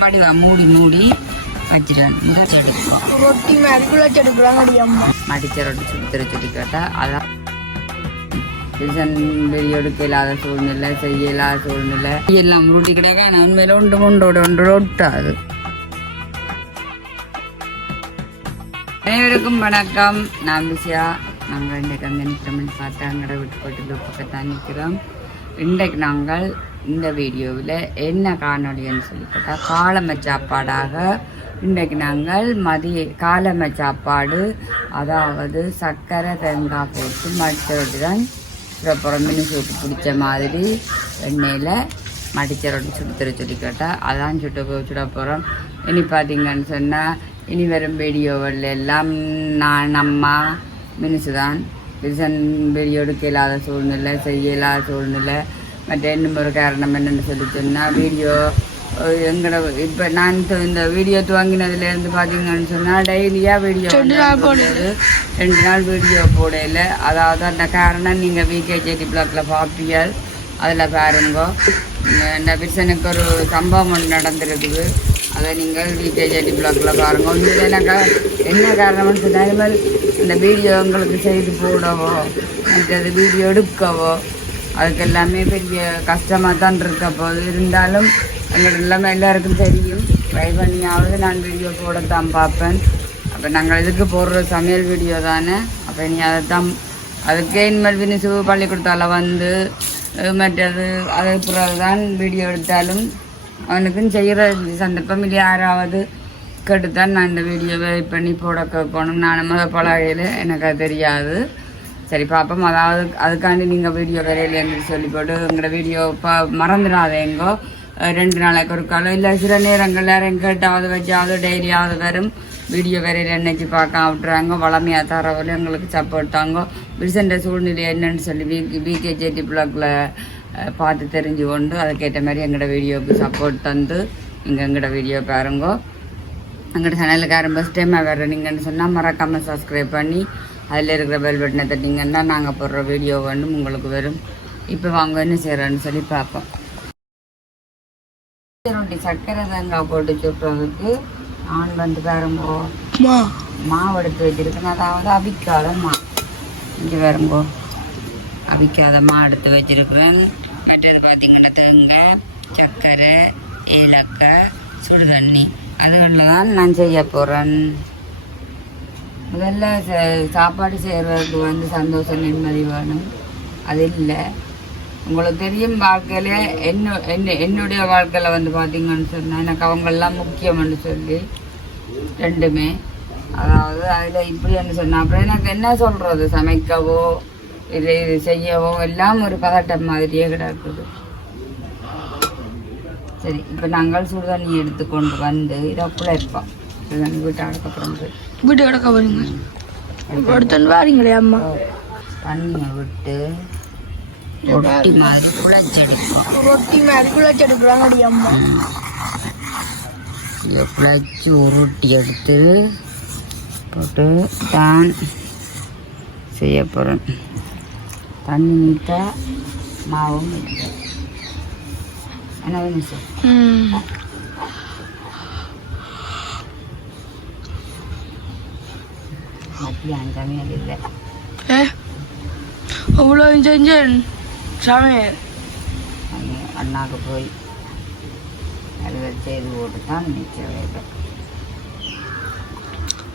வடிவா மூடி மூடி வச்சிடணும். இந்த செடுக்கும் ரொட்டி மாதிரி செடுக்கலாம் அடியம்மா மடிச்ச ரொட்டி சுடுத்துற சொல்லி கேட்டால் அதான் பெரிய எடுக்க இல்லாத சூழ்நிலை, செய்ய இல்லாத சூழ்நிலை எல்லாம் ரொட்டி கிடக்க உண்மையில ஒன்றோட ஒட்டாது. அனைவருக்கும் வணக்கம். நான் விஷயா. நாங்கள் இன்றைக்கு அந்த நிற்கிறோம்னு பார்த்தா அங்கட விட்டு போட்டு பக்கத்தான் நிற்கிறோம். இன்றைக்கு நாங்கள் இந்த வீடியோவில் என்ன காணொலின்னு சொல்லி போட்டால் காலமை சாப்பாடாக இன்றைக்கு நாங்கள் காலமை சாப்பாடு, அதாவது சர்க்கரை தேங்காய் போட்டு மடிச்ச ரொட்டி தான் சுடப்புறம் மினிசூக்கு பிடிச்ச மாதிரி எண்ணெயில் மடிச்ச ரொட்டி சுடுத்துற சொல்லி கேட்டால் அதான் சுட போகிறோம். இனி பார்த்தீங்கன்னு சொன்னால் இனி வரும் வீடியோவில் எல்லாம் நான் அம்மா மினிசு தான் வீடியோ எடுக்க இல்லாத சூழ்நிலை, செய்ய இல்லாத சூழ்நிலை. மற்ற இன்னும் ஒரு காரணம் என்னென்னு சொல்லி சொன்னால் வீடியோ எங்களோட இப்போ நான் இந்த வீடியோ துவங்கினதுலேருந்து பார்த்தீங்கன்னு சொன்னால் டெய்லியாக வீடியோ 2 நாள் வீடியோ போடையில். அதாவது அந்த காரணம் நீங்கள் விகேஜேடி பிளாக்ல பார்ப்பீங்க. அதில் பாருங்கோ, இந்த பிரிசனுக்கு ஒரு சம்பவம் ஒன்று நடந்திருக்குது. அதை நீங்கள் விகேஜேடி பிளாக்ல பாருங்க. ஒன்றும் எனக்கு என்ன காரணம்னு சொன்னால் இந்த வீடியோ உங்களுக்கு செய்து போடவோ மற்றது வீடியோ எடுக்கவோ அதுக்கு எல்லாமே பெரிய கஷ்டமாக தான் இருக்க போது. இருந்தாலும் எங்களோட எல்லாமே எல்லாருக்கும் தெரியும். ட்ரை பண்ணியாவது நான் வீடியோ போடத்தான் பார்ப்பேன். அப்போ நாங்கள் இதுக்கு போடுற சமையல் வீடியோ தானே. அப்போ நீ அதை தான் அதுக்கே இனிமேல் வினிசு பள்ளிக்கூடத்தால் வந்து மற்றது அது பிறகு தான் வீடியோ எடுத்தாலும் அவனுக்கும் செய்கிற சந்தர்ப்பம் இல்லை. யாராவது கேட்டுத்தான் நான் இந்த வீடியோவை பண்ணி போட கேட்கணும். நான் பழகையில் எனக்கு அது தெரியாது. சரி பார்ப்போம். அதாவது அதுக்காண்டி நீங்கள் வீடியோ வரையிலேருந்து சொல்லி போட்டு எங்களோட வீடியோ இப்போ மறந்துடாதேங்கோ. 2 நாளைக்கு ஒரு காலம் இல்லை சில நேரங்கள் நேரம் கேட்டாவது வச்சாவது டெய்லியாவது வரும். வீடியோ வரையில் என்னைக்கு பார்க்க விட்டுறாங்க. வளமையாக தரவில் எங்களுக்கு சப்போர்ட் தாங்க. வில்சன்ற சூழ்நிலை என்னன்னு சொல்லி விகேஜேடி பிளாக்ல பார்த்து தெரிஞ்சு கொண்டு அதுக்கேற்ற மாதிரி எங்களோட வீடியோவுக்கு சப்போர்ட் தந்து நீங்கள் எங்களோட வீடியோ பாருங்கோ. எங்களோட சேனலுக்கு யாரும் ஃபஸ்ட் டைமாக வேறு நீங்கன்னு சொன்னால் மறக்காமல் சப்ஸ்கிரைப் பண்ணி அதில் இருக்கிற பெல் பட்டனை தட்டிங்கன்னா நாங்கள் போடுற வீடியோ வேண்டும் உங்களுக்கு வரும். இப்போ வாங்க என்ன செய்கிறோன்னு சொல்லி பார்ப்போம். ரொட்டி சர்க்கரை தேங்காய் போட்டு சுட்டுறதுக்கு நான் வந்து பாருங்கோ மாவு எடுத்து வச்சுருக்கேன். அதாவது அவிக்காத மா இங்கே பாருங்கோ அவிக்காத மா எடுத்து வச்சுருக்கிறேன். மற்றது பார்த்திங்கன்னா தேங்காய், சர்க்கரை, ஏலக்காய், சுடு தண்ணி அதுகளில் தான் நான் செய்ய போகிறேன். முதல்ல சாப்பாடு செய்கிறதுக்கு வந்து சந்தோஷம் நிம்மதி வேணும். அது இல்லை உங்களுக்கு தெரியும். வாழ்க்கையிலே என்னுடைய வாழ்க்கையில் வந்து பார்த்தீங்கன்னு சொன்னால் எனக்கு அவங்களெலாம் முக்கியம்னு சொல்லி ரெண்டுமே. அதாவது அதில் இப்படின்னு சொன்னால் அப்புறம் எனக்கு என்ன சொல்கிறது, சமைக்கவோ இது செய்யவோ எல்லாம் ஒரு பதட்டம் மாதிரியே கிடக்குது. சரி இப்போ நாங்கள் சுடுதண்ணி எடுத்துக்கொண்டு வந்து இதை குழைப்போம். சுடுதண்ணி வீட்டு அடக்கப்புறம் போய் வீட்டு கிடக்க போறீங்க எடுத்துன்னு வாரீங்களே அம்மா. தண்ணியை விட்டு ரொட்டி மாதிரி குழச்செடுக்கலாம் அடி அம்மா. இதை குழச்சி உருட்டி எடுத்து போட்டு தான் செய்ய போகிறேன். தண்ணி நீட்டா மாவும் என்ன வேணும் சார்? மத்தியானம் சமையல் இல்லை அவ்வளோ செஞ்சேன் சமையல். அண்ணாவுக்கு போய் அது செய்து போட்டு தான் மிச்சம் வேலை.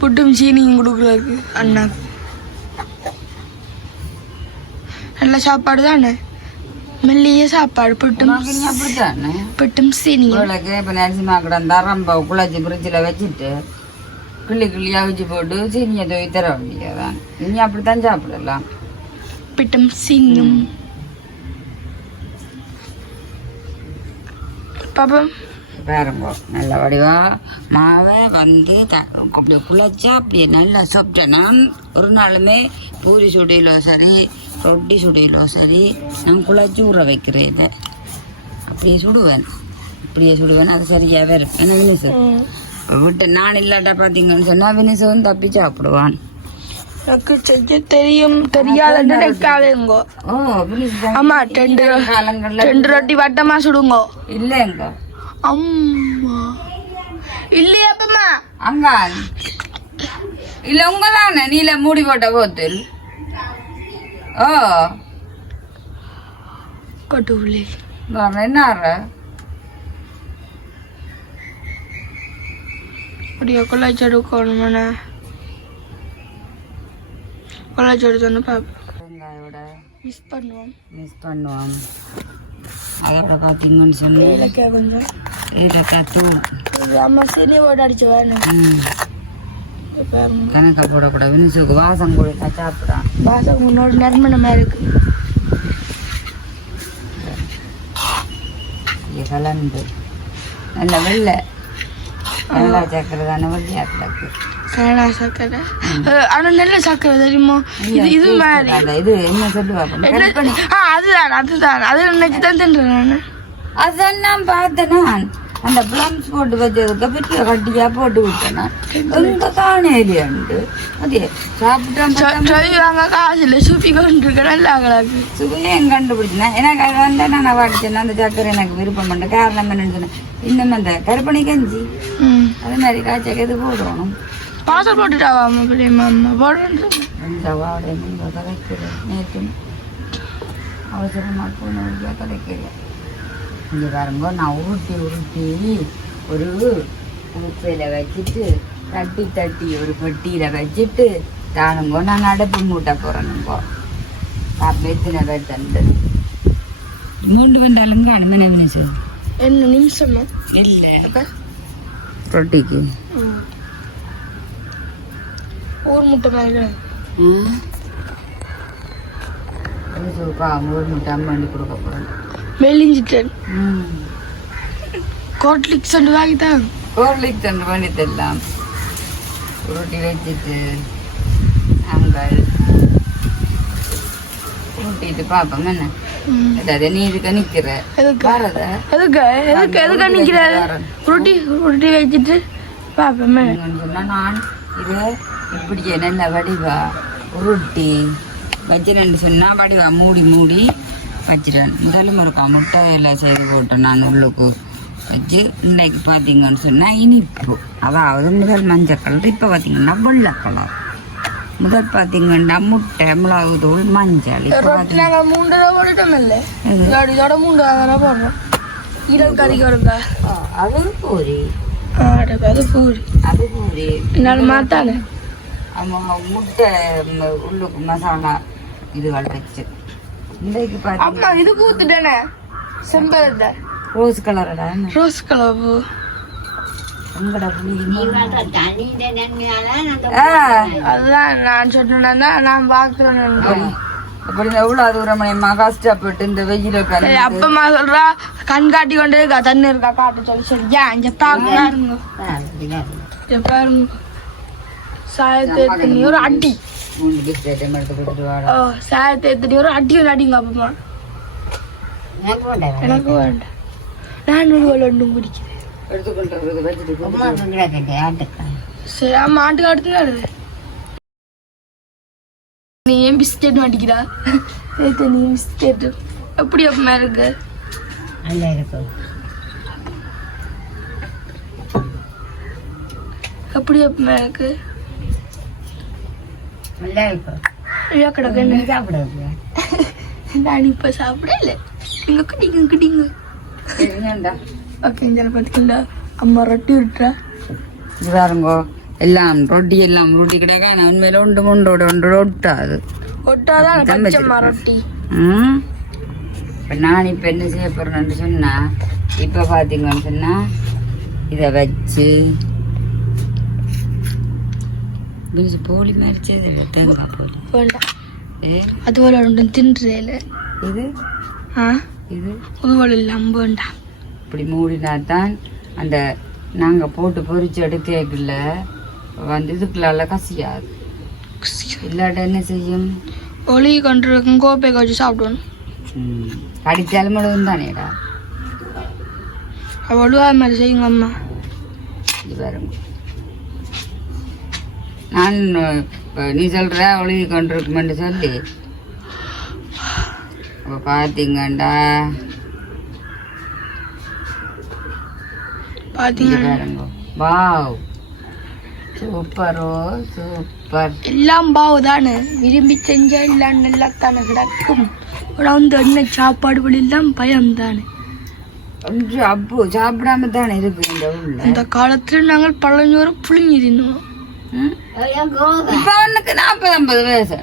புட்டும் சீனியும் கொடுக்குறதுக்கு அண்ணாக்கு நல்ல சாப்பாடு தானே, மெல்லிய சாப்பாடு. புட்டும் அப்படித்தானே புட்டும் சீனியும் இப்போ நரிசிமா கிடந்தா ரொம்ப குழச்சி ஃப்ரிட்ஜில் வச்சுட்டு கிள்ளி அவிச்சு போட்டு சீனியை தூக்கி தர வேண்டியதான். நீ அப்படித்தான் சாப்பிடலாம். பிட்டும் சீனியும் பாப்போம் பாருங்க. நல்ல வடிவாக மாவை வந்து அப்படியே குழச்சா அப்படியே நல்லா சாப்பிட்டேன். நான் ஒரு நாளுமே பூரி சுடையிலோ சரி ரொட்டி சுடையிலோ சரி நான் குழச்சி ஊற வைக்கிறேன். இதை அப்படியே சுடுவேன். அது சரியாக வரும். என்ன வினிசு விட்டு நான் இல்லாட்டா பார்த்தீங்கன்னு சொன்னால் வினிசும் தப்பி சாப்பிடுவான். எனக்கு செய்ய தெரியும் தெரியாதுங்கோ. ஓ ஆமா 2 ரொட்டி வட்டமா சுடுங்கோ. இல்லைங்க அம்மா இல்லையா அப்பம்மா அங்க இல்ல உங்கதானே நீல மூடி போட்ட போத்தில் ஓ கட்டுவில்லை என்ன அப்படியே கொள்ளாச்சோடு கோணுமாண்ணா கொள்ளாச்சோடு தானே பார்ப்போம் மிஸ் பண்ணுவோம் அதோட பார்த்தீங்கன்னு சொன்னா ஏலக்காய் கொஞ்சம் ஏலக்காய் தூள் அம்மா சரி ஓட அடிச்சு வேணும் கணக்கா போடக்கூடாது வினிசுக்கு வாசம் கொடுத்தா சாப்பிடான் வாசம் உன்னோட நறுமணமா இருக்கு கலந்து நல்ல வெள்ளை நல்லா சக்கரை தானே வெள்ளையாக்கு சேனா சக்கரை ஆனா நல்ல சக்கரை தெரியுமா இது மாதிரி இது என்ன சொல்லுவாங்க அதுதான் அது நினைச்சு தான் தின்றேன் நான் அதான் நான் பார்த்தேன் நான் அந்த பிளம்ஸ் போட்டு வச்சதுக்கு பெரிய கட்டியா போட்டு விட்டேன்னா எங்க காணேலியாண்டு அதே சாப்பிட்டேன் காசு இல்லை சுப்பி கொண்டு இருக்கேன் நல்லா கலக்கு சுவையும் கண்டுபிடிச்சேன் எனக்கு அது வந்தா நான் வாடிச்சேன்னா அந்த சக்கரை எனக்கு விருப்பம் பண்ணேன் காரணம் என்னன்னு சொன்னேன் இன்னும் அந்த கருப்பணி கஞ்சி அது மாதிரி காய்ச்சல் எது போடணும் பாசல் போட்டுட்டாவா பிள்ளைமா அம்மா போடுறேன் கதைக்கிறேன் நேற்று அவசரமாக போன கதைக்கிறேன் இங்கே பாருங்க நான் உருட்டி ஒரு குப்பையில் வச்சுட்டு தட்டி ஒரு பெட்டியில் வச்சுட்டு தானுங்கோ நான் அடுப்பு மூட்டை போகிறேனுங்கோ எத்தனை பேர் தந்தது 3 வந்தாலும் காணுமே நிமிஷம் என்ன நிமிஷமா இல்லை ரொட்டிக்கு ஊர் முட்டை மாதிரி ஒரு முட்டை அம்மாண்டி கொடுக்க போகிறேன் மெலிஞ்சிட்டேன் கோட்லிக் சண்டு வாங்கித்தான் கோட்லிக் சண்டு பண்ணி தரலாம் ரொட்டி வச்சுட்டு நாங்கள் ஊட்டிட்டு பார்ப்போம் என்ன அதாவது நீ இதுக்கு நிற்கிற எதுக்கு நிற்கிற ரொட்டி வச்சுட்டு பார்ப்போம் சொன்னால் நான் இதை இப்படி நல்ல வடிவா உருட்டி வச்சுறேன்னு சொன்னால் வடிவா மூடி வச்சிட்டேன் இருந்தாலும் இருக்கா முட்டையில் செய்து போட்டேன் நான் உள்ளுக்கு வச்சு இன்னைக்கு பார்த்தீங்கன்னு சொன்னால் இனிப்பு அதாவது முதல் மஞ்சள் கலர் இப்போ பார்த்தீங்கன்னா வெள்ளை கலர் முதல் பார்த்தீங்கன்னா முட்டை மிளகு தூள் மஞ்சள் இப்போ நாங்கள் 3 தடவை போட்டுட்டோம் இல்லை இதோட 3 தடவை போடுறோம் ஈரல் கறிக்கு வருங்க அது பூரி அது பூரி என்னால் மாத்தானே ஆமாம் முட்டை உள்ளுக்கு மசாலா இதுகள் வச்சு இன்றைக்கு அப்பா இது ஊத்துட்டேனே செம்பருத்தை ரோஸ் கலரடா ரோஸ் கலர் பூ எங்கடா அதுதான் நான் சொன்னேன்னா நான் பார்க்கிறேன் அப்படி எவ்வளோ தூரமணியம்மா கஷ்டப்பட்டு இந்த வெயில அப்பமா சொல்றா கண் காட்டி கொண்டு இருக்கா தண்ணி இருக்கா காட்ட சொல்லி சரியா இங்க பாருங்க சாயத்தை எத்தனி ஒரு அடி சாயத்தை எத்தனி ஒரு அடி ஒன்று அடிங்க அப்பமா எனக்கு வேண்டாம் நான் ஒன்றும் குடிக்கிறேன் சரி ஆமா ஆட்டுக்கு அடுத்து நீ ஏன் பிஸ்கெட் மாட்டிக்கிறா நீ பிஸ்கெட் எப்படி அப்பமா இருக்கு நல்லா இருக்கு எப்படி அப்பமா இருக்கு நல்லா இருக்கு ஐயா கிடக்கு என்ன சாப்பிடுறது நான் இப்ப சாப்பிடல நீங்க கிட்டிங்க என்னண்டா ஓகே இந்த பார்த்துக்கல அம்மா ரொட்டி விட்டுறா இது பாருங்கோ எல்லாம் ரொட்டி கிடக்கா நான் உண்மையில ஒன்று ஒட்டாது ஒட்டாதான் பச்சைம்மா ரொட்டி இப்போ நான் இப்போ என்ன செய்ய போகிறேன்னு சொன்னால் இப்போ பார்த்தீங்கன்னு சொன்னால் இதை வச்சு போலி மரிச்சது தேங்காய் போலி வேண்டாம் அதுபோல ஒன்றும் தின்றேல இது இது அதுபோல இல்லாம வேண்டாம் இப்படி மூடினா தான் அந்த நாங்கள் போட்டு பொறிச்சு எடுக்கல வந்து இதுக்குள்ள கசியாது இல்லாட்ட என்ன செய்யும் ஒளி கொண்டிருக்கும் கோப்பை வச்சு சாப்பிடணும் கடிச்சாலும் முழுவதும் தானேடா அவ்வளோ மாதிரி செய்யுங்க அம்மா இது பாருங்க நான் நீ சொல்கிற ஒழுகி கொண்டிருக்குமென்று சொல்லி அப்போ பார்த்தீங்கண்டா பாத்தீங்கன்னா பாருங்க. வாவ், சூப்பரோ சூப்பர். எல்லாம் பாவு தானே, விரும்பி செஞ்சா எல்லாம் நல்லா தானே கிடக்கும். ஆனா வந்து என்ன சாப்பாடு எல்லாம் பயம் தானே. அப்போ சாப்பிடாம தானே இருக்கு இந்த ஊர்ல. அந்த காலத்துல நாங்கள் பழஞ்சோறு புளிங்கி தின்னோம். இப்ப அவனுக்கு 40-50 வயசு.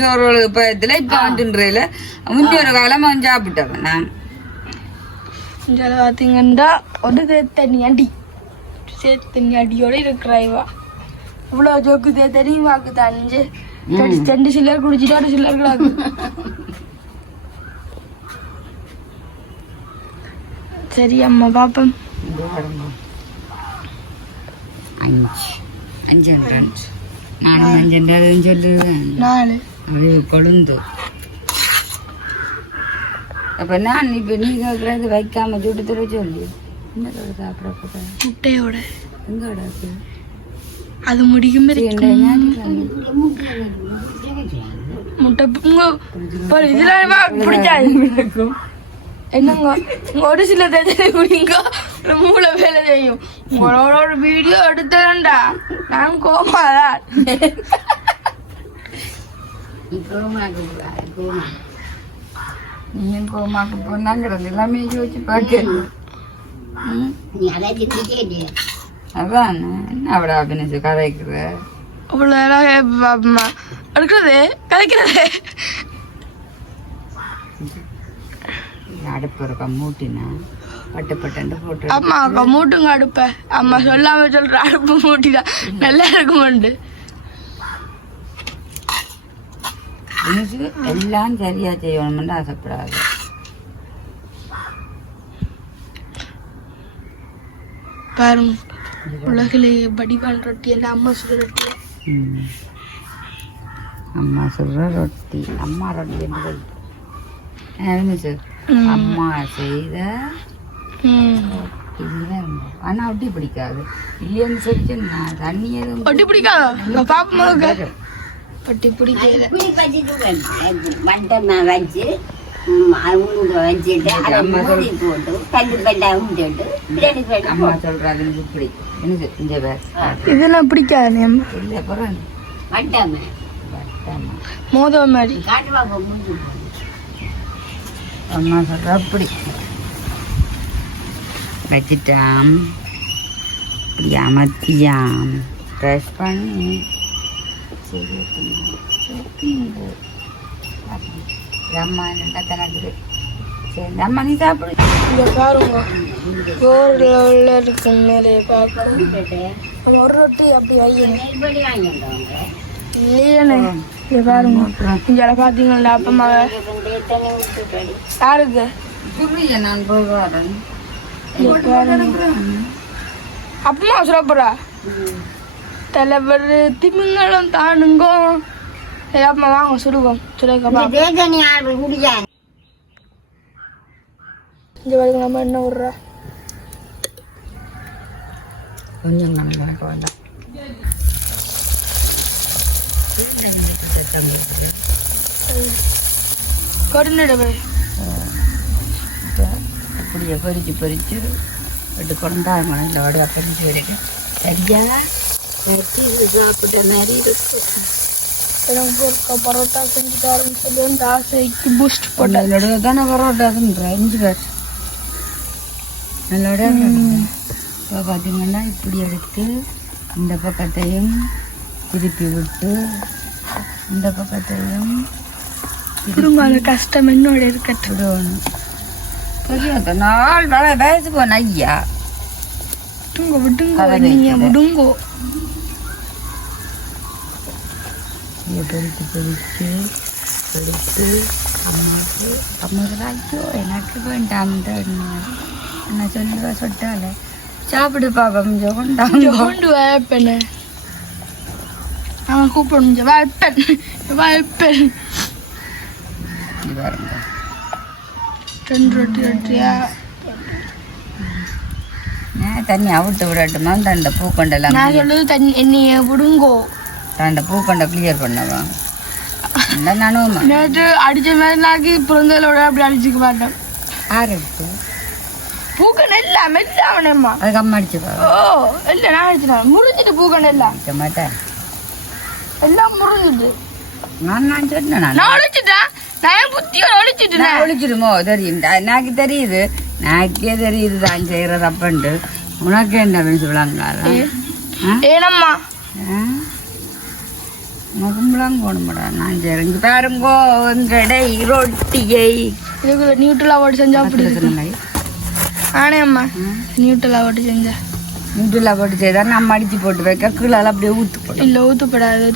சோறு பயத்துல இப்ப வந்துன்றதுல முன்னொரு காலம் அவன் சாப்பிட்டவன். நான் இங்கே பார்த்தீங்கன்னா ஒரு தேத்தனி அடியோட இருக்கிறாய்வா. இவ்வளோ ஜோக்கு தேத்தனி வாக்கு தஞ்சு 2 சில்லர் குடிச்சிட்டு 1 சில்லர் கிடாக்கு. சரி அம்மா பாப்போம். 5 நானும் 5 சொல்லுவேன். 4 அது கொழுந்து. அப்ப நான் இப்ப நீ கேட்கறது வைக்காம சுட்டு தர சொல்லி என்ன சாப்பிட போற முட்டையோட எங்கோட அது முடியும் முட்டை இதெல்லாம் பிடிச்சாது. என்னங்க ஒரு சில தேதி குடிங்க மூளை வேலை செய்யும். உங்களோட ஒரு வீடியோ எடுத்தேன்டா நான் கோமாதான். நீ கோமாக்கு போனாங்கிறது எல்லாமே யோசிச்சு பார்க்க. அதான் அவட அபினேஷ் கதைக்குற அவ்வளோ எடுக்கிறது கதைக்கிறது. அடுப்பு இருக்கா மூட்டினா பட்டு போட்டு அம்மா அக்கா மூட்டுங்க அடுப்ப. அம்மா சொல்லாம சொல்ற அடுப்பு மூட்டிதான் நல்லா இருக்குமாண்டு. எல்லாம் சரியா செய்யணும்னு ஆசைப்படாது. பாருங்க உலகிலேயே வடிவான் ரொட்டி எல்லாம் அம்மா சுடுற ரொட்டி. அம்மா சுடுற ரொட்டி. அம்மா ரொட்டி என்று சார் அம்மா செய்த ஆனா ஒட்டி பிடிக்காது. இல்லைன்னு சொல்லி தண்ணி எதுவும் ஒட்டி பிடிக்காதோ பாப்பா ஒட்டி பிடிக்காது. அம்மா சொல்றாங்க இதெல்லாம் பிடிக்காது. இல்ல போறேன் மோதவ மாதிரி அம்மா சொல்ற அப்படி வச்சுட்டாம். இப்படி அமர்த்தியாம் ப்ரெஷ் பண்ணி அம்மா என்ன தனக்கு சரி அம்மா நீ சாப்பிடு. இங்க பாருங்க ஒரு லெவல்ல இருக்கு. மேலே பார்க்கணும் ஒரு ரொட்டி அப்படி வையணும் இல்லையானே. இங்க பாருங்க இங்க பாத்தீங்களா அப்பமா யாருக்கு நான் போய் வரேன். அப்பமா சொல்றா தலைவர் திமிங்களும் தானுங்கோ. அப்பமா வாங்க சுடுவோம் சுடுக்கப்பா. இங்க பாருங்க நம்ம என்ன விடுறா கொஞ்சம் நல்லா வேண்டாம். கொடிநடவை அப்படியே பொறிச்சு விட்டு கொண்டாங்க. இல்லை வடையா பொறிச்சு வரைக்கு சரியா சாப்பிட்ட மாதிரி இருக்கும். பரோட்டா செஞ்சு தரேன்னு சொல்லி அந்த ஆசைக்கு பூஸ்ட் போட்டேன் தானே பரோட்டாக்குன்ற 5 பேர் நல்லோட. இப்போ பார்த்தீங்கன்னா இப்படி எடுத்து இந்த பக்கத்தையும் திருப்பி விட்டு இந்த பக்கத்தையும் அந்த கஷ்டம் என்னோட இருக்கட்டும். தெரியாத நாள் வயசு போன ஐயா விடுங்கோ நீங்க விடுங்கோ. பொறிச்சு அம்மாவுக்கு ஐயோ எனக்கு வேண்டாம் என்ன சொல்லுவா சொட்டால சாப்பிடு பாப்பா கொஞ்சம் கொண்டு வாய்ப்பேன். அவன் கூப்பிடணும் வாய்ப்பேன். 2 ரொட்டி ரொட்டியா தண்ணி அவிட்டு விடட்டுமா? தண்டை பூக்கொண்டெல்லாம் நான் சொல்லுது தண்ணி என்னைய விடுங்கோ. தண்டை பூக்கொண்டை கிளியர் பண்ணவா இல்லை நானும் நேற்று அடிச்ச மாதிரி நாக்கி பிறந்ததோட அப்படி அடிச்சுக்க மாட்டேன். யார் எடுத்து பூக்க நெல் எல்லாம் அவனேம்மா அதுக்கு அம்மா அடிச்சு ஓ இல்லை நான் அடிச்சுட்டேன் முடிஞ்சிட்டு பூக்கணும் எல்லாம் அடிக்க மாட்டேன் எல்லாம் முடிஞ்சிட்டு நான் சொன்னேன் நான் ஒழிச்சிட்டேன் நான் புத்தியோட ஒழிச்சிட்டேன் ஒழிச்சிடுமோ தெரியும் எனக்கு தெரியுது நாக்கே தெரியுது தான் செய்யறது அப்பன்ட்டு உனக்கு என்ன சொல்லுவாங்களா ஏனம்மா முகம்புலாம் போடமாடா நான் சரிஞ்சு பாருங்கோ ஒன்றடை ரொட்டியை இதுக்குள்ள நியூட்ரலா போட்டு செஞ்சா அப்படி ஆனே அம்மா நியூட்ரலா போட்டு செஞ்சா நியூட்ரலா போட்டு செய்தா நம்ம அடிச்சு போட்டு வைக்க கீழால அப்படியே ஊத்து போடும் இல்ல ஊத்துப்படாது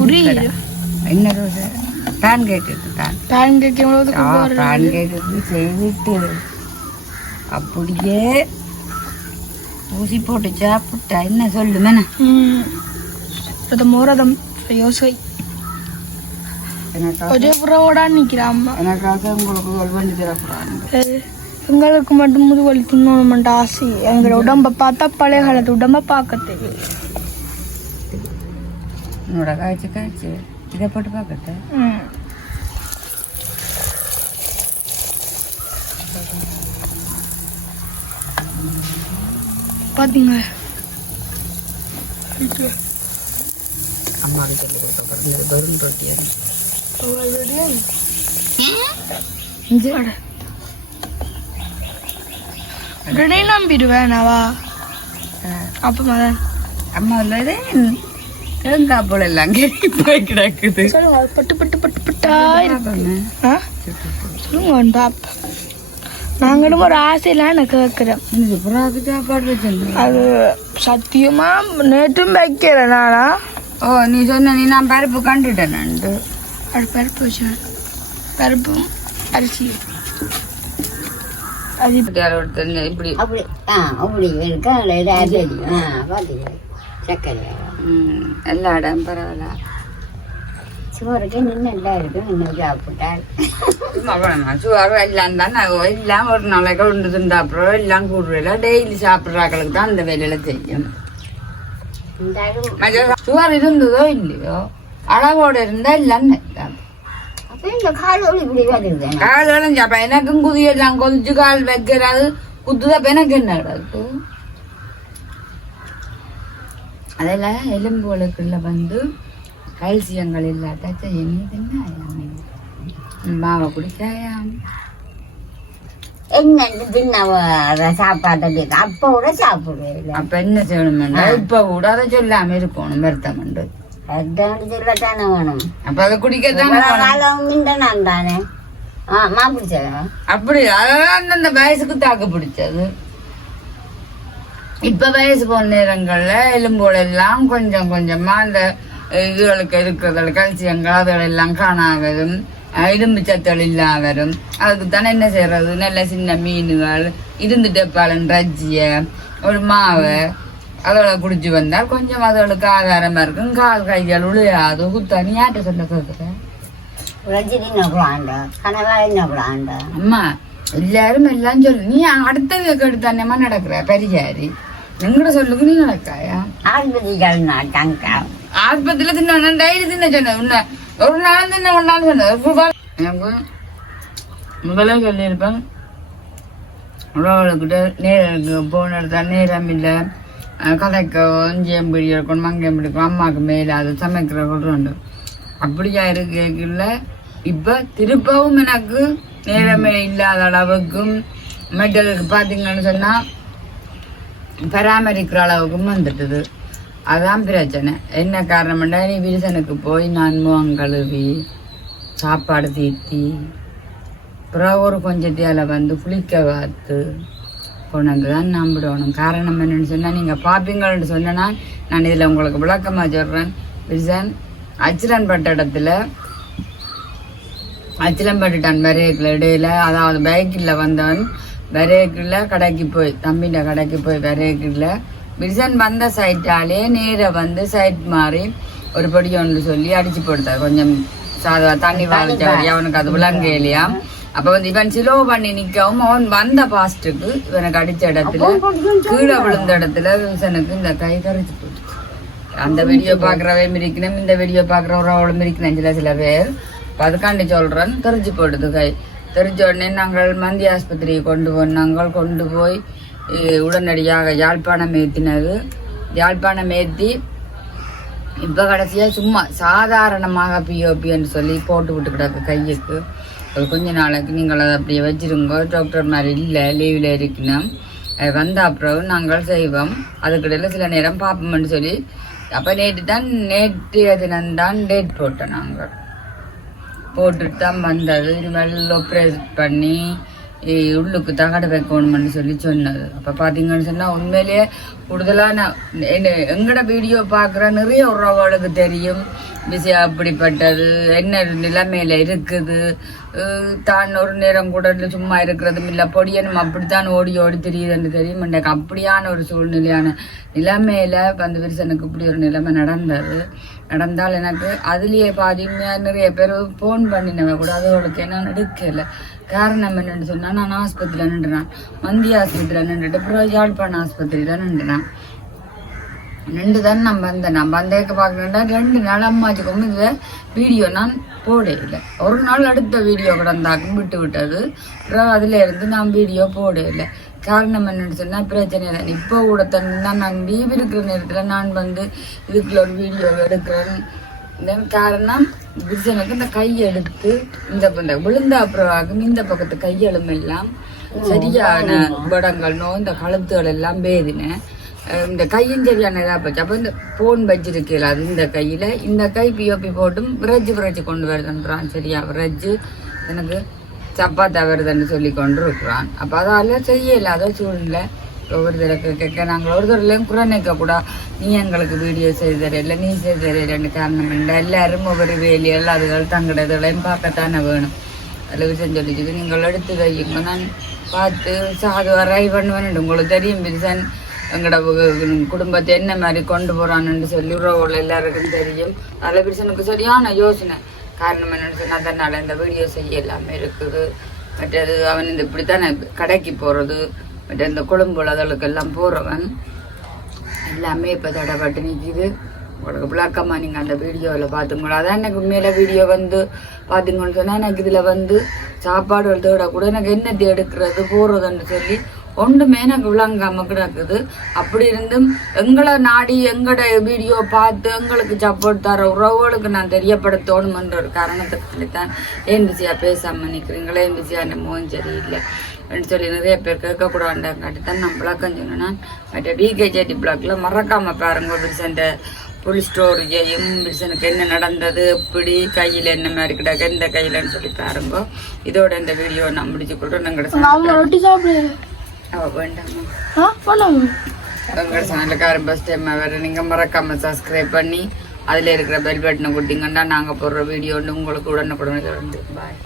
உரி என்ன ரோஸ் பேன் கேக் பேன் கேக் எவ்வளவு பேன் கேக்கு செய்துட்டு அப்படியே ஊசி போட்டு சாப்பிட்டா என்ன சொல்லுமேண்ணா ரதம் யோசை ஒரே புறவோடா நிக்கிறான் எனக்காக உங்களுக்கு வண்டி தரக்கூடாது எங்களுக்கு மட்டும் முதுவலி தின்னோம் ஆசை எங்களோட உடம்ப பார்த்தா பழைய காலத்து உடம்ப பார்க்க தெரியும் என்னோட காய்ச்சி இதை போட்டு பார்க்கட்ட பாத்தீங்க அம்மா சொல்லி வரும் ரொட்டியா உடனே நம்பிடுவேன் அவா அப்ப மதன் அம்மா உள்ளது தேங்காய் போல எல்லாம் கெட்டி போய் கிடக்குது பட்டு பட்டு பட்டு பட்டா சொல்லுங்க பாப்பா நாங்களும் ஒரு ஆசையெல்லாம் எனக்கு வைக்கிறேன் சாப்பாடு வச்சிருந்தேன் அது சத்தியமா நேற்றும் வைக்கிறேன் நானா ஓ நீ சொன்ன நீ நான் பருப்பு கண்டுட்டேன் அது பருப்பு வச்சேன் பருப்பும் அரிசி அது இப்படி அப்படி அப்படி இருக்கா சக்கரை எல்லா இடம் பரவாயில்ல சோறுக்கு நின்று நல்லா இருக்கும் இன்னும் சாப்பிட்டால் சுவாரம் எல்லாம் தானே எல்லாம் ஒரு நாளைக்கு உண்டு திண்டாப்புறம் எல்லாம் கூடுறல டெய்லி சாப்பிட்றாக்களுக்கு தான் அந்த வேலையில செய்யும் சுவார் இருந்ததோ இல்லையோ அளவோட இருந்தா எல்லாம் அப்போ இந்த காலோடு இப்படி வருது காலம் சாப்பா எனக்கும் குதியெல்லாம் கொதிச்சு கால் வைக்கிறாது குத்துதப்ப எனக்கு என்ன கிடக்கு அதெல்லாம் எலும்புகளுக்குள்ள வந்து கல்சியங்கள் இல்லாட்டா செய்ய மாவை குடிக்காயாம் என்ன தின்ன சாப்பாட்டை அப்போ கூட சாப்பிடுவேன் அப்ப என்ன செய்யணும்னா இப்ப கூட அதை சொல்லாம இருக்கணும் வருத்தம் சொல்லத்தானே வேணும் அப்ப அதை குடிக்கத்தானே காலம் தானே மாப்பிடிச்சா அப்படி அதான் அந்தந்த வயசுக்கு தாக்கு பிடிச்சது இப்ப வயசு போன நேரங்கள்ல எலும்போட எல்லாம் கொஞ்சம் கொஞ்சமா அந்த இதுகளுக்கு இருக்கிறதுல கல்சியங்கள் அதெல்லாம் காணாவதும் இரும்பு சத்தல் இல்லாமரும் அதுக்கு தானே என்ன செய்யறது நல்ல சின்ன மீன்கள் இருந்துட்டு பாலன் ரஜ்ஜிய ஒரு மாவை அதோட குடிச்சு வந்தால் கொஞ்சம் அதோளுக்கு ஆதாரமா இருக்கும் கால் கைகள் உழையாது குத்தானி யார்கிட்ட சொல்ல கேட்குறேன் அம்மா எல்லாரும் எல்லாம் சொல்லு நீ அடுத்த கேட்டு தானேமா நடக்கிற பெரியாரி எங்கட சொல்லுக்கு நீ நடக்காயா ஆஸ்பத்திரியில தின்ன டைரி தின்ன சொன்ன உன்ன ஒரு நாள் தின்ன ஒரு நாள் சொன்ன எனக்கு முதல்ல சொல்லியிருப்பேன் உறவுகிட்ட நேரம் போன இடத்துல நேரம் இல்லை கதைக்க ஒஞ்சியம்படி இருக்கணும் மங்கியம்படி இருக்கணும் அம்மாவுக்கு மேலே அது சமைக்கிற கொண்டு அப்படியா இருக்குல்ல இப்போ திருப்பவும் எனக்கு நேரமே இல்லாத அளவுக்கும் மெட்டலுக்கு பார்த்தீங்கன்னு சொன்னால் பராமரிக்கிற அளவுக்கும் வந்துட்டுது அதுதான் பிரச்சனை என்ன காரணம்டா நீ விரிசனுக்கு போய் நான் முகம் கழுவி சாப்பாடு தீட்டி அப்புறம் ஒரு கொஞ்சத்தையால் வந்து குளிக்க பார்த்து கொண்டு தான் நம்பிடணும் காரணம் என்னன்னு சொன்னால் நீங்கள் பார்ப்பீங்கன்னு சொன்னா நான் இதில் உங்களுக்கு விளக்கமாக சொல்கிறேன் விரிசன் அச்சிரன் பட்ட இடத்துல அச்சிலம் பட்டுட்டான் பிரேக்கில் இடையில அதாவது பைக்கில் வந்தவன் பிரேக்கில் கடைக்கு போய் தம்பின்ற கடைக்கு போய் பிரேக்கில் விரிசன் வந்த சைட்டாலே நேராக வந்து சைட் மாறி ஒரு படி ஒன்று சொல்லி அடிச்சு போட்டார் கொஞ்சம் தண்ணி வாழிச்சவரி அவனுக்கு அது விளங்க இல்லையா அப்போ வந்து இவன் சிலோ பண்ணி நிற்கவும் அவன் வந்த பாஸ்ட்டுக்கு இவனுக்கு அடித்த இடத்துல கீழே விழுந்த இடத்துல விரிசனுக்கு இந்த கை கரைச்சி போட்டு அந்த வீடியோ பார்க்குறவே மிரிக்கணும் இந்த வீடியோ பார்க்குறவரோட மிரிக்கணும் சில பேர் அதுக்காண்டி சொல்கிறேன் தெரிஞ்சு போடுது கை தெரிஞ்ச உடனே நாங்கள் மந்தி ஆஸ்பத்திரியை கொண்டு போய் உடனடியாக யாழ்ப்பாணம் ஏற்றினது. யாழ்ப்பாணம் ஏற்றி இப்போ கடைசியாக சும்மா சாதாரணமாக பிஓபின்னு சொல்லி போட்டு விட்டு கிடக்கு கையுக்கு. ஒரு கொஞ்ச நாளைக்கு நீங்கள் அதை அப்படியே வச்சிருங்க. டாக்டர் மாதிரி இல்லை, லீவில் இருக்கணும். வந்த அப்புறம் நாங்கள் செய்வோம். அதுக்கிடையில் சில நேரம் பார்ப்போம்னு சொல்லி அப்போ நேற்றைய தினம்தான் டேட் போட்டோம். நாங்கள் போட்டுட்டு தான் வந்தது. இனிமேல் ஆப்ரேட் பண்ணி உள்ளுக்கு தகட வைக்கணும்னு சொல்லி சொன்னது. அப்போ பார்த்தீங்கன்னு சொன்னால் உண்மையிலேயே கூடுதலாக எங்கட வீடியோ பார்க்குற நிறைய உறவுகளுக்கு தெரியும் விஷயம் அப்படிப்பட்டது, என்ன நிலைமையில இருக்குது. தான் ஒரு நேரம் கூட சும்மா இருக்கிறதும் இல்லை, பொடியனும் அப்படித்தான் ஓடி ஓடி தெரியுதுன்னு தெரியும். எனக்கு அப்படியான ஒரு சூழ்நிலையான நிலைமையில அந்த விரிசனுக்கு இப்படி ஒரு நிலைமை நடந்தால் எனக்கு அதுலேயே பாதிமையாக நிறைய பேர் ஃபோன் பண்ணினவன் கூட அதோடக்கு என்ன எடுக்கலை. காரணம் என்னென்னு சொன்னால் நான் ஆஸ்பத்திரியில் நின்றுறேன், மந்திய ஆஸ்பத்திரியில் நின்றுட்டு அப்புறம் யாழ்ப்பாண ஆஸ்பத்திரியில் நின்றுறேன். நான் வந்தேன். நான் வந்தேக்க பார்க்கணுன்னா 2 நாள் அம்மாச்சுக்கும் இதில் வீடியோ நான் போடையில்லை. ஒரு நாள் அடுத்த வீடியோ கிடந்தாக்கும் விட்டது. அப்புறம் அதில் இருந்து நான் வீடியோ போடையில்லை. காரணம் என்னென்னு சொன்னால் பிரச்சனை தான். இப்போ கூட தான் நான் லீவ் இருக்கிற நேரத்தில் நான் வந்து இதுக்குள்ள ஒரு வீடியோ எடுக்கிறேன். காரணம் விரிசனுக்கு இந்த கையெடுத்து இந்த விழுந்த அப்புறம் இந்த பக்கத்து கையெழுமெல்லாம் சரியான படங்கள் இந்த கழுத்துகள் எல்லாம் பேதினேன். இந்த கையும் சரியான இதாக போச்சு. அப்போ இந்த போன் வச்சிருக்கல அது இந்த கையில், இந்த கை பிஓபி போட்டும் விரைச்சி கொண்டு வருதுன்றான். சரியா விரைச்சி எனக்கு சப்பாத்தா வருதுன்னு சொல்லி கொண்டு இருக்கிறான். அப்போ அதால செய்ய இல்லாத சூழ்நிலை. ஒவ்வொரு தடவை கேட்க நாங்கள் ஒரு தடவையும் குறை கூட நீ எங்களுக்கு வீடியோ செய்து தரையில்லை, நீ செய்து தரையில்லைன்னு காரணம் இல்லை. எல்லாரும் ஒவ்வொரு வேலைகள் அதுகள் தங்கடதுகளையும் பார்க்கத்தானே வேணும். அதில் விஷயம் சொல்லிச்சு நீங்கள் எடுத்து வையுங்க, நான் பார்த்து சாதுவாக ரை பண்ணுவேன். உங்களுக்கு தெரியும் விரிசன் எங்களோட குடும்பத்தை என்ன மாதிரி கொண்டு போகிறான்னு சொல்லி உறவுகள் எல்லாருக்கும் தெரியும். அதில் விரிசனுக்கு சரியான யோசனை. காரணம் என்னென்னு சொன்னால் அதனால் இந்த வீடியோ செய்ய எல்லாமே இருக்குது. மற்றது அவன் இந்த இப்படித்தானே கடைக்கு போகிறது, மற்ற இந்த குழம்புல அதளுக்கு எல்லாம் போகிறவன் எல்லாமே இப்போ தடைப்பட்டு நிற்கிது. உங்களுக்கு விளக்கமாக நீங்கள் அந்த வீடியோவில் பார்த்துங்களா. அதான் எனக்கு உண்மையில வீடியோ வந்து பார்த்தீங்கன்னு சொன்னால் எனக்கு இதில் வந்து சாப்பாடுகள் தேட கூட எனக்கு என்ன எடுக்கிறது போகிறதுன்னு சொல்லி ஒன்றுமே எனக்கு விளங்காமல் கிடக்குது. அப்படி இருந்தும் எங்களை நாடி எங்களோட வீடியோ பார்த்து எங்களுக்கு சப்போர்ட் தர உறவுகளுக்கு நான் தெரியப்படுத்தணுமென்ற ஒரு காரணத்துக்கு தான் ஏன் பிஸியாக பேசாமல் நிற்கிறீங்களே, ஏன் பிஸியாக அந்த மோகம் சரியில்லை அப்படின்னு சொல்லி நிறைய பேர் கேட்கக்கூடாண்டாங்காட்டி தான் நான் விளக்கம் சொன்னேன். மற்ற விகேஜேடி பிளாக்ல மறக்காமல் பாருங்க விரிசன்ட புல் ஸ்டோரியையும் விரிசனுக்கு என்ன நடந்தது, எப்படி கையில் என்ன மாதிரி கிடக்கு, எந்த கையிலன்னு சொல்லி பாருங்க. இதோட இந்த வீடியோ நான் முடிச்சுக்கொள்றேன். வேண்டாமா உங்கள் சேனலுக்கார ஃபஸ்ட் டைம் வேறு நீங்கள் மறக்காமல் சப்ஸ்கிரைப் பண்ணி அதில் இருக்கிற பெல் பட்டனை கொடுத்தீங்கன்னா நாங்கள் போடுற வீடியோ உங்களுக்கு உடனுக்குடனே பாய்.